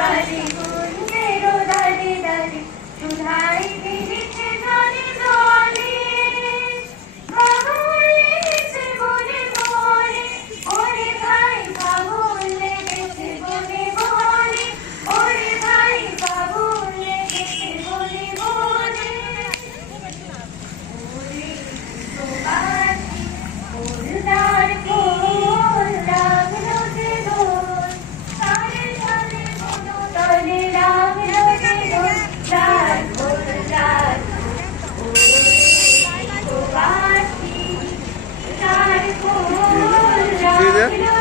বাড়ি গুঞ্জেরো দাঁড়ে দাঁড়ে সুধাই দিয়েছে জলে জলে বাবুল লেগেছে বনে বনে ওরে ভাই বাবুল লেগেছে বনে বনে ওরে ভাই বাবুল লেগেছে বনে বনে ওরে বাবাজি ফুলদার ফুল লাগলো যে দোল তারে তারে কোনো তলে লাগলো যে দোল লাল ফুল লাল ফুল ওরে বাবাজি লাল ফুল লাগলো